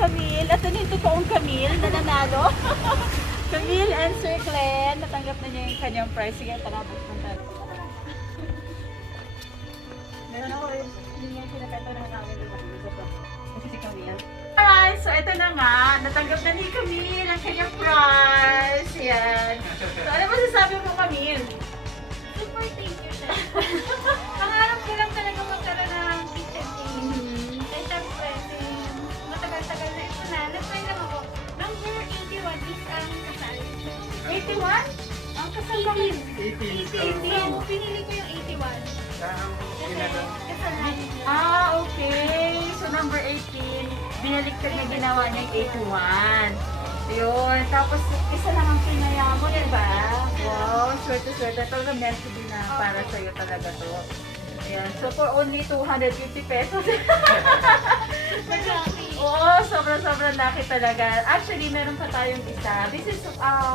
Camille. At ano yung totoong Camille na nanalo? Camille and Sir Glenn. Natanggap na niya yung kanyang prize. Sige, tara, punta. Meron ako rin. Hindi nga sinakata na namin. Kasi si Camille. Alright, so ito na nga. Natanggap na ni Camille ang kanyang prize. Yan. So ano masasabi mo, Camille? Super thank you, Chef. Pangarap ko lang talaga magkaroon ng kitchen team. Eh, syempre, matagal-tagal na ito na. Nag-try lang ako. Number 81 is ang kasal. 81? Ang kasal Camille. 80. So, pinili ko yung 81. Kasi kasal namin yun. Okay. So, number 18, binaliktad na ginawa niya yung 81. Yun. Tapos, isa lang ang pinaya mo, diba? Wow, swerte-swerte. Talaga meant to be na para sa'yo talaga to. Ayan. So, for only 250 pesos. Oo, sobrang lucky talaga. Actually, meron pa tayong isa. This is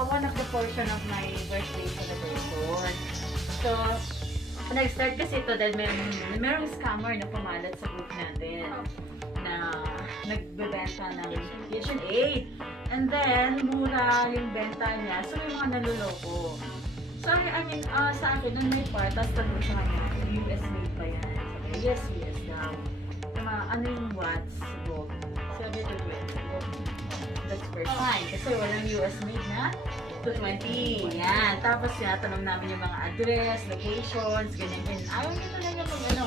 one of the portion of my birthday celebration. So, nag-start kasi ito dahil merong scammer na pumalat sa group natin na nagbebenta ng kitchen aid. And then, mura yung benta niya. So, may mga naluloko. So, sa akin, nung may part, tapos tanong sa kanya, US made ba yan? Sabi, yes, US daw. Ano yung watts? Bob? Sabi ko, that's first time. Kasi walang US made na 220. Yan. Tapos, tinatanong namin yung mga address, locations, ganyan. Ayaw niya talaga pag ano.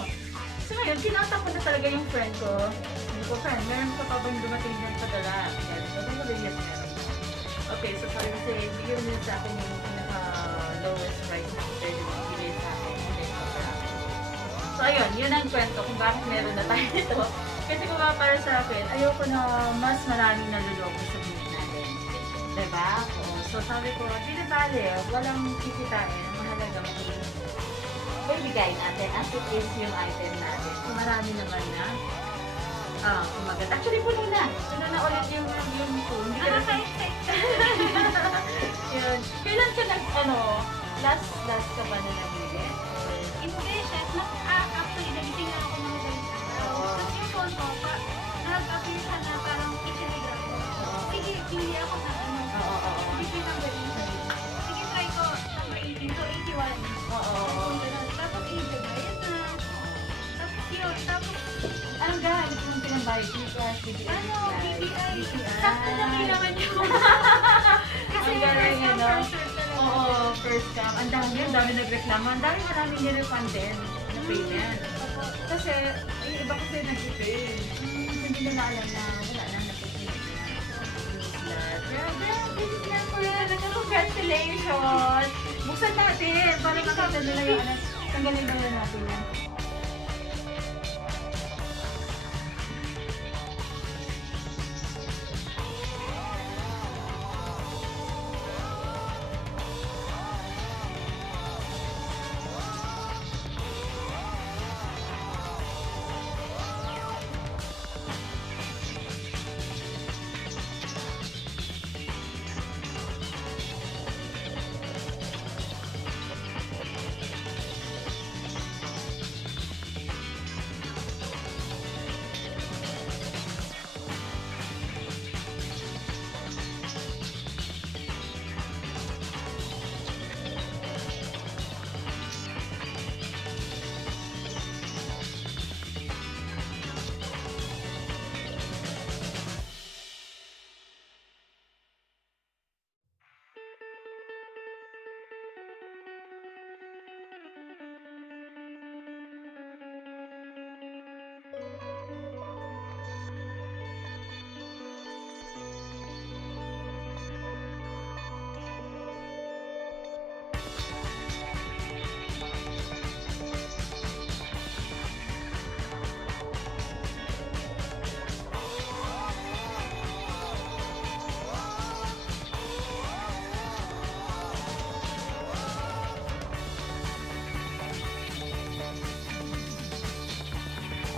So, ngayon, tinatak ko na talaga yung friend ko. Hindi ko, friend, meron ka pa ba yung dumating na padala? Yan. Sabi ko, yes, meron. Okay, so sabi kasi, bigyan mo sa akin yung pinaka-lowest price na pwede mo bigay sa akin. So, ayun, yun ang kwento kung bakit meron na tayo ito. Kasi kung para sa akin, ayoko na mas maraming naluloko sa group natin. Diba? So, sabi ko, di na bale, walang kikitain. Mahalaga mo ibigay natin as it is yung item natin. Kung marami naman na kumagat. Actually, puno na. Puno na ulit yung phone. Hindi ka na yun. Kailan ka last ka ba na nabili? Hindi, Chef. Actually, nagising lang ako ng madaling araw. Tapos yung phone ko, nag-appear siya na parang kitchen-grab ko. Sige, pili ako ng kitchen number 80. Sige, try ko. Number 80. So, 81. Tapos, 80 ba? Yan na. Tapos yun. Tapos, Anong gahanap yung pinambayad? BPI? BPI. Sakto na kailangan nyo. Kasi Ang galing, first come, ano? first serve talaga. Oo, first time. Ang dami nagreklamo. Ang maraming nirefund din na payment. Kasi, yung iba kasi nag-pay. Hindi nila alam na wala na nag-pay na. Congratulations! Buksan natin para makita nila yung tanggalin na natin yan.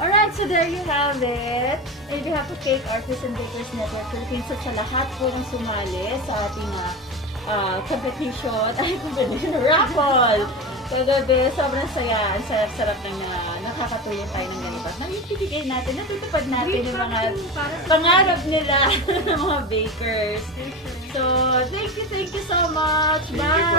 Alright, so there you have it. On behalf of Cake Artists and Bakers Network Philippines at sa lahat po ng sumali sa ating competition, raffle. Kagabi, sobrang saya. Ang sarap-sarap na nakakatulong tayo ng ganito. Naibibigay natin, natutupad natin yung mga pangarap nila ng mga bakers. So, thank you so much. Bye!